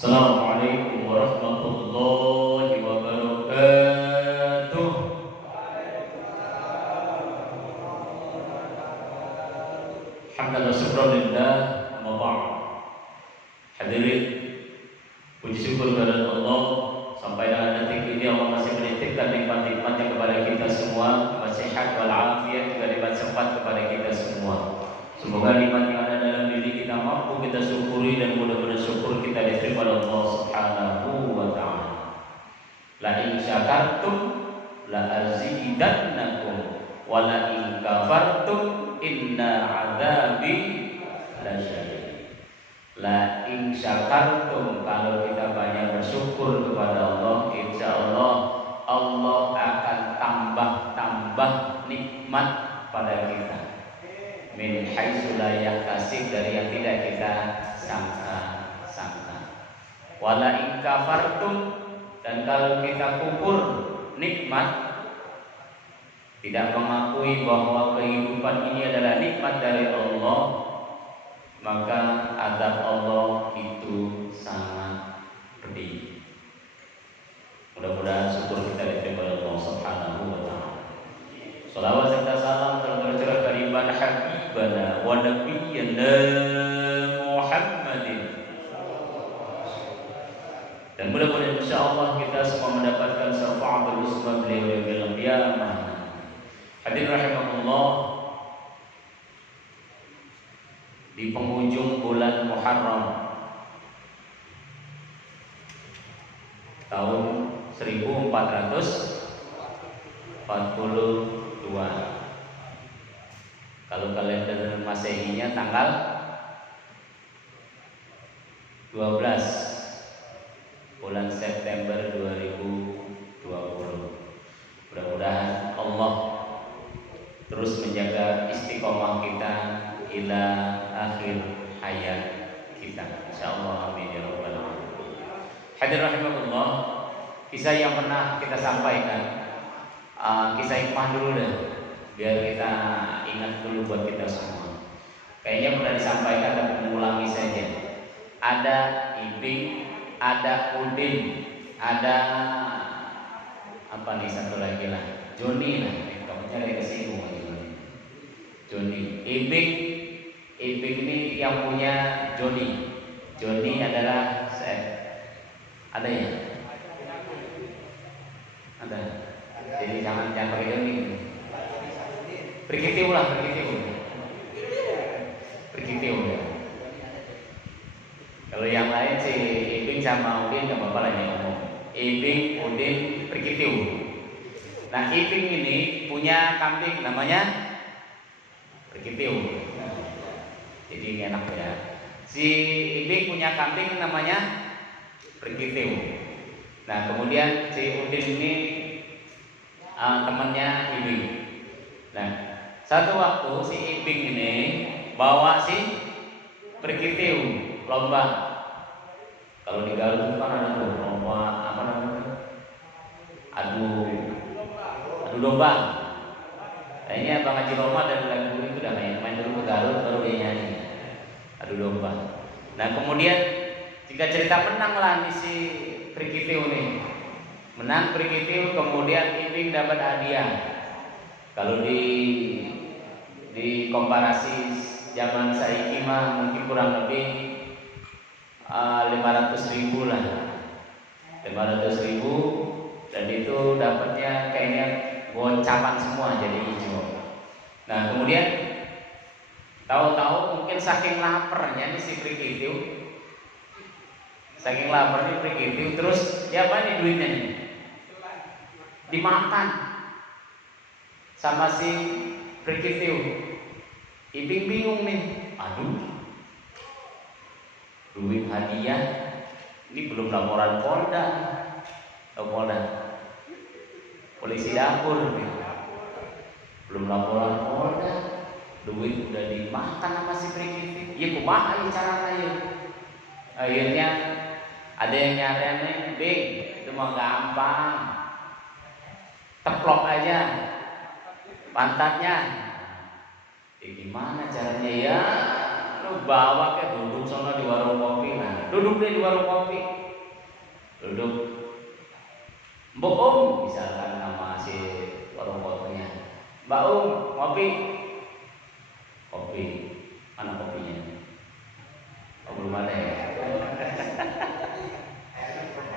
Assalamualaikum warahmatullahi wabarakatuh. Alhamdulillah syukrulillah amma ba'd. Hadirin, puji syukur kepada Allah sampai dengan detik ini Allah masih menitipkan nikmat-nikmatnya kepada kita semua, sehat walafiat juga nikmat sempat kepada kita semua. Semoga nikmat yang ada dalam diri kita mampu kita syukuri dan mudah-mudahan syukur kita diterima oleh Allah Subhanahu wa taala. La in syakartum la azidannakum wa la in kafartum inna adzabi lasyadid. La in syakartum, kalau kita banyak bersyukur kepada Allah, insyaallah Allah akan tambah-tambah nikmat pada kita. Min haitsu la yahtasib, dari yang tidak kita sangka-sangka. Wala in kafartum, dan kalau kita kufur nikmat, tidak mengakui bahwa kehidupan ini adalah nikmat dari Allah, maka azab Allah itu sangat pedih. Mudah-mudahan syukur kita diterima oleh Allah Subhanahu wa taala. Salawat serta salam tercurah kepada habibana wa nabiyyana Muhammadin. Dan mudah-mudahan insyaallah kita semua mendapatkan syafaatul uzma beliau yaumil qiyamah. Hadirin rahimakumullah, di penghujung bulan Muharram tahun 1442. Kalau kalender Masehinya tanggal 12 bulan September 2020. Mudah-mudahan Allah terus menjaga istiqomah kita ila akhir hayat kita, insyaallah, amin ya rabbal alamin. Hadirin rahimakumullah, kisah yang pernah kita sampaikan, kisah hikmah dulu deh, biar kita ingat dulu buat kita semua. Kayaknya pernah disampaikan tapi mengulangi saja. Ada Ibing, ada Udin, ada apa nih satu lagi lah, Joni lah. Kamu cari kesini Joni. Ibing ini yang punya Joni. Joni adalah ada ya? Ada. Jadi jangan pakai Joni. Berkitiu. Kalau yang lain si Ibing sama Udin nggak apa-apa lah yang ngomong. Ibing, Udin, berkitiu. Nah, Ibing ini punya kambing namanya berkitiu. Jadi enak ya. Si Ibing punya kambing namanya berkitiu. Nah, kemudian si Udin ini temannya Ibing. Nah, satu waktu si Ibing ini bawa si berkitiu lomba. Kalau di Garut kan ada tuh lomba apa namanya? Adu domba. Kayaknya Bang Haji Roma dan lagu itu udah main dulu ke Garut baru dia nyanyi. Adu domba. Nah, kemudian jika cerita menang lah nih si berkitiu nih. Menang berkitiu, kemudian Ibing dapat hadiah. Kalau di komparasi zaman saiki mah mungkin kurang lebih 500.000 lah. 500.000, dan itu dapatnya kayaknya goncapan semua jadi hijau. Nah, kemudian tahu-tahu mungkin saking laparnya nih si berkitiu. Saking laparnya berkitiu, terus ya apa nih duitnya nih? Dimakan sama si berkitiu. Ibing bingung nih, aduh, duit hadiah ini belum laporan Polda, polisi dapur nih. Belum laporan Polda, duit udah dimakan sama si berkitiu. Ya kumaha ya caranya? Akhirnya ada yang nyaranin, Bing, itu mah gampang, teplok aja pantatnya. Gimana caranya ya? Lu bawa ke duduk sana di warung kopi lah. duduk deh di warung kopi, duduk. Mbok Om, misalkan nama si warung kopinya, Mbak Om, kopi, kopi, mana kopinya? Oh, belum ada ya?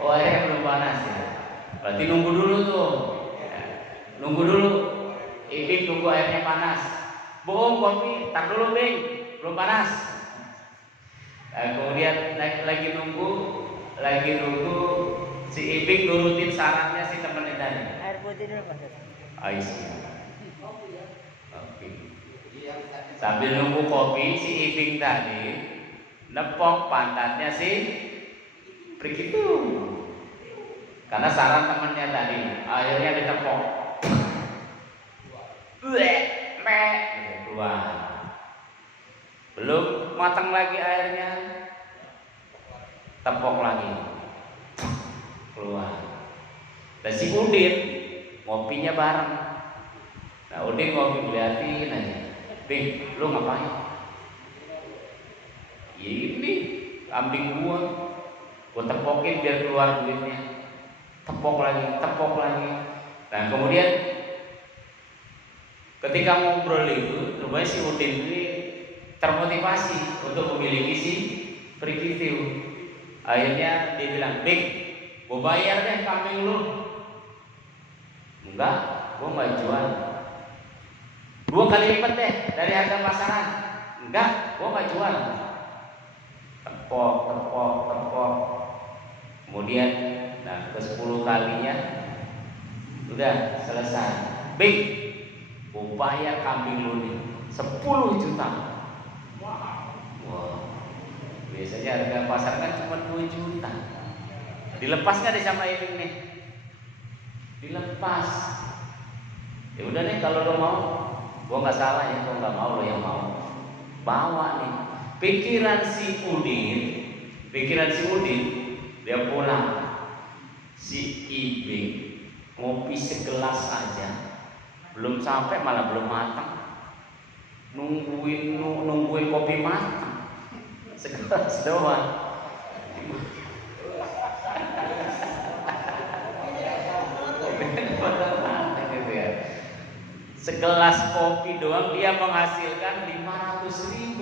Oh, airnya belum panas ya? Berarti nunggu dulu tuh, nunggu dulu. Ibing tunggu airnya panas. Bohong kopi, tar dulu Bing, belum panas. Nah, kemudian lagi nunggu si Ibing nurutin sarannya si temennya tadi. Air putih dulu Pak. Aisyah. Kopi. Sambil nunggu kopi, si Ibing tadi nepok pantatnya si begitu. Karena saran temennya tadi, akhirnya ditepok. Keluar. Belum matang lagi airnya, tepok lagi, keluar. Dan si Udin ngopinya bareng. Nah Udin ngopi liatin aja, Bing, lu ngapain? Ini kambing gua tepokin biar keluar duitnya. Tepok lagi. Nah kemudian ketika ngobrol itu, rupanya si Udin ini termotivasi untuk memiliki si Prikitiu. Akhirnya dia bilang, Bing, gua bayar deh kambing lu. Enggak, gua nggak jual. 2 kali lipat deh dari harga pasaran. Enggak, gua nggak jual. Tepok. Kemudian, nah ke-10 kalinya udah selesai. Bing, gua bayar kambing lu nih 10 juta. Wah, biasanya harga pasar kan cuma 2 juta. Dilepas nggak deh sama Ibing nih? Dilepas. Ya udah nih kalau lo mau, gua nggak salah ya, gua nggak mau, lo yang mau. Bawa nih. Pikiran si Udin, dia pulang. Si Ibing ngopi segelas aja, belum sampai malah belum matang. Nungguin kopi matang. Segelas doang. Segelas kopi doang dia menghasilkan 500.000.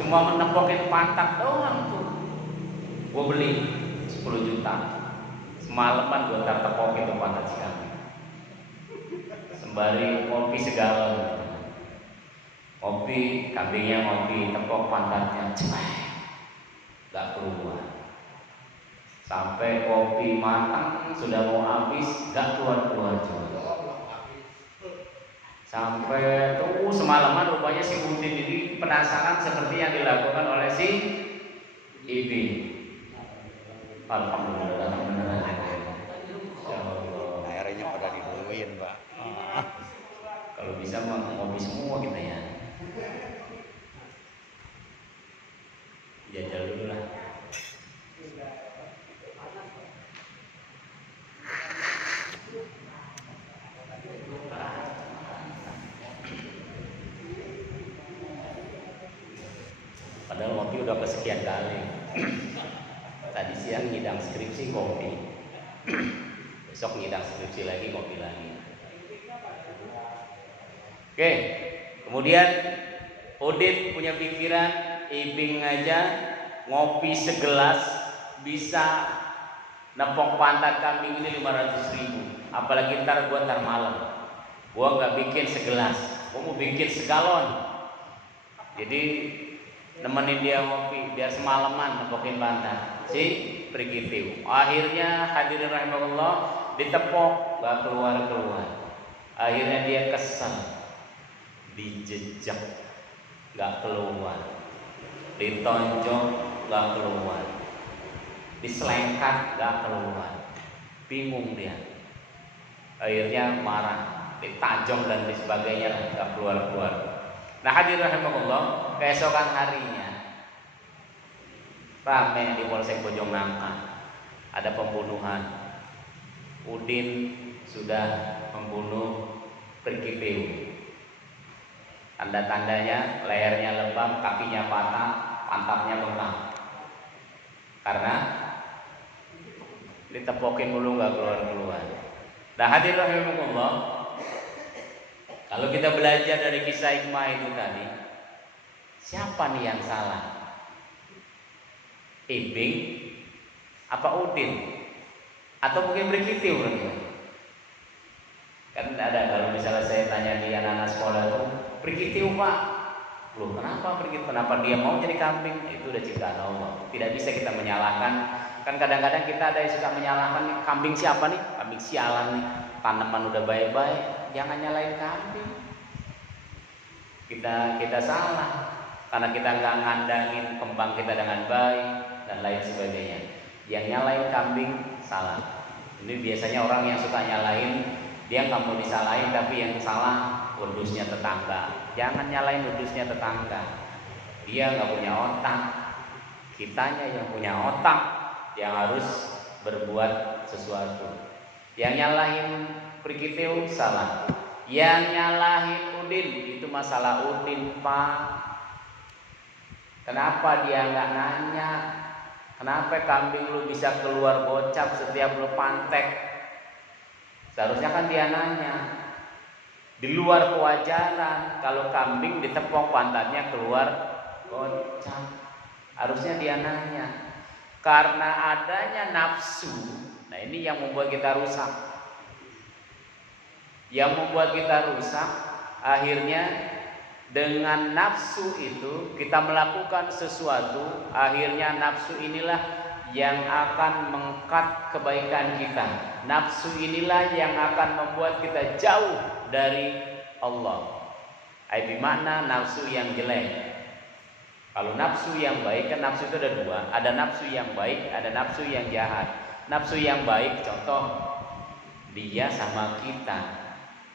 Cuma menepokin pantat doang tuh. Gue beli 10 juta. Semalaman gue tepokin tuh pantat si kambing. Sembari kopi segala. Kopi, kambingnya ngopi, tepok pantatnya, gak keluar. Sampai kopi matang sudah mau habis, gak keluar juga. Sampai tuh semalaman rupanya si Udin ini penasaran seperti yang dilakukan oleh si Ibing. Alhamdulillah beneran. Airnya pada diduluin Pak. Kalau bisa ngopi semua kita ya. Jajal dulu lah. Padahal ngopi udah kesekian kali. Tadi siang ngidang skripsi kopi. Besok ngidang skripsi lagi, kopi lagi. Oke, kemudian Udin punya pikiran, Ibing aja ngopi segelas bisa nepok pantat kambing ini 500.000. Apalagi ntar malam. Gua nggak bikin segelas, gua mau bikin segalon. Jadi nemenin dia ngopi biar semalaman nepokin pantat si Prikitiu. Akhirnya hadirin rahimahullah ditepok nggak keluar. Akhirnya dia kesal, dijejak nggak keluar, ditonjok nggak keluar, diselengkat nggak keluar, bingung dia. Akhirnya marah, ditajong dan sebagainya nggak keluar. Nah hadirin rahimahullah, keesokan harinya rame di Polsek Bojongnangka, ada pembunuhan. Udin sudah membunuh Prikitiu. Tanda-tandanya lehernya lebam, kakinya patah, pantatnya bengkak. Karena ditepokin mulu nggak keluar-keluar. Nah, hadirin rahimakumullah, kalau kita belajar dari kisah hikmah itu tadi, siapa nih yang salah? Ibing apa Udin? Atau mungkin Brikitiu orangnya? Kan ada, kalau misalnya saya tanya di anak-anak sekolah itu, Brikitiu Pak, loh kenapa Brikitiu? Kenapa dia mau jadi kambing? Itu udah ciptaan Allah. Tidak bisa kita menyalahkan. Kan kadang-kadang kita ada yang suka menyalahkan, kambing siapa nih? Kambing sialan nih. Tanaman udah baik-baik, jangan nyalain kambing. Kita salah karena kita nggak ngandangin kembang kita dengan baik dan lain sebagainya. Yang nyalain kambing salah. Ini biasanya orang yang suka nyalain, dia nggak mau disalahin, tapi yang salah wedusnya tetangga. Jangan nyalain wedusnya tetangga. Dia nggak punya otak. Kitanya yang punya otak yang harus berbuat sesuatu. Yang nyalahin Brikitiu salah. Yang nyalahin Udin itu masalah Udin Pak. Kenapa dia nggak nanya? Kenapa kambing lu bisa keluar gocap setiap lu pantek? Seharusnya kan dia nanya. Di luar kewajaran kalau kambing ditepok pantatnya keluar gocap. Harusnya dia nanya. Karena adanya nafsu, nah ini yang membuat kita rusak. Yang membuat kita rusak, akhirnya dengan nafsu itu kita melakukan sesuatu, akhirnya nafsu inilah yang akan mengkat kebaikan kita. Nafsu inilah yang akan membuat kita jauh dari Allah. Bimana nafsu yang jelek. Kalau nafsu yang baik, kan nafsu itu ada dua. Ada nafsu yang baik, ada nafsu yang jahat. Nafsu yang baik, contoh, dia sama kita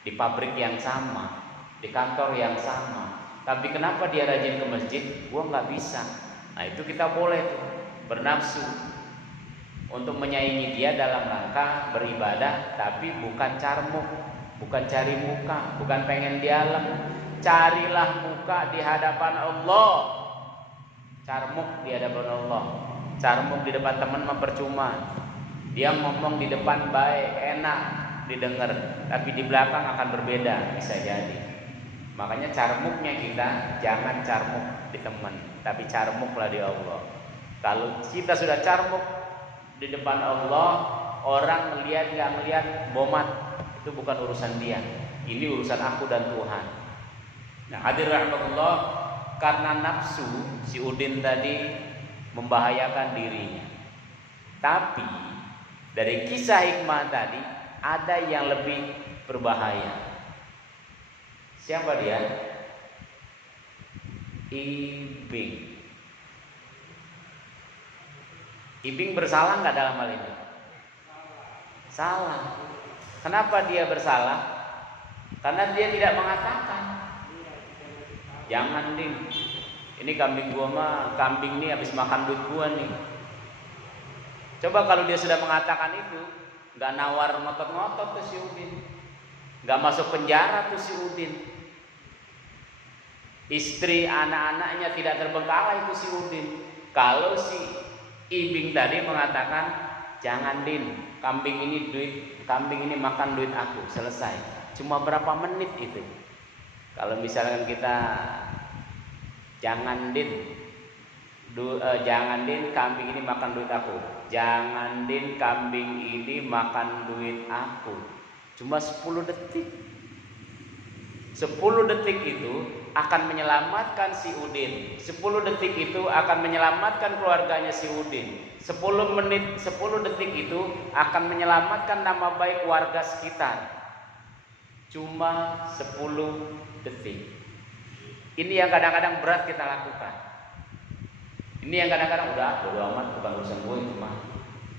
di pabrik yang sama, di kantor yang sama, tapi kenapa dia rajin ke masjid, gua nggak bisa. Nah itu kita boleh tuh bernafsu untuk menyaingi dia dalam rangka beribadah, tapi bukan carmuk, bukan cari muka, bukan pengen dialem. Carilah muka di hadapan Allah. Carmuk di hadapan Allah, carmuk di depan teman mempercuma. Dia ngomong di depan baik, enak didengar, tapi di belakang akan berbeda, bisa jadi. Makanya carmuknya kita jangan carmuk di teman, tapi carmuklah di Allah. Kalau kita sudah carmuk di depan Allah, orang melihat nggak melihat bomat, itu bukan urusan dia. Ini urusan aku dan Tuhan. Nah, hadirin rahimakumullah, karena nafsu si Udin tadi membahayakan dirinya. Tapi dari kisah hikmah tadi ada yang lebih berbahaya. Siapa dia? Ibing. Ibing bersalah nggak dalam hal ini? Salah. Kenapa dia bersalah? Karena dia tidak mengatakan. Jangan Din, ini kambing gua mah, kambing nih habis makan duit gua nih. Coba kalau dia sudah mengatakan itu, nggak nawar ngotot-ngotot tuh si Udin, nggak masuk penjara tuh si Udin. Istri anak-anaknya tidak terbengkalai itu si Udin. Kalau si Ibing tadi mengatakan, jangan Din, kambing ini makan duit aku, selesai. Cuma berapa menit itu? Kalau misalkan kita jangan Din, kambing ini makan duit aku. Jangan Din, kambing ini makan duit aku. Cuma 10 detik. 10 detik itu akan menyelamatkan si Udin. 10 detik itu akan menyelamatkan keluarganya si Udin. 10 detik itu akan menyelamatkan nama baik warga sekitar. Cuma 10 detik. Ini yang kadang-kadang berat kita lakukan. Ini yang kadang-kadang udah bodo amat, bukan urusan gue itu mah.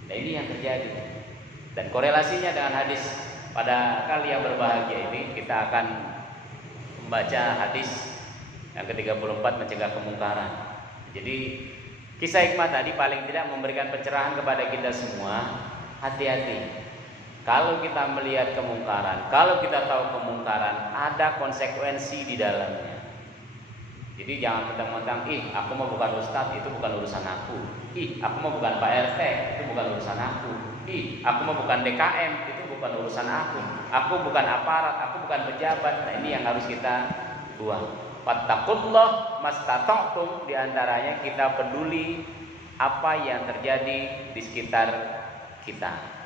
Nah ini yang terjadi. Dan korelasinya dengan hadis pada kali yang berbahagia ini, kita akan membaca hadis yang ke-34 mencegah kemungkaran. Jadi kisah hikmah tadi paling tidak memberikan pencerahan kepada kita semua. Hati-hati. Kalau kita melihat kemungkaran, kalau kita tahu kemungkaran, ada konsekuensi di dalamnya. Jadi jangan mentang-mentang, aku mah bukan ustadz, itu bukan urusan aku. Aku mah bukan Pak RT, itu bukan urusan aku. Aku mah bukan DKM, itu bukan urusan aku. Aku bukan aparat, aku bukan pejabat. Nah, ini yang harus kita buang. Fattaqullah mastata'tum, diantaranya kita peduli apa yang terjadi di sekitar kita.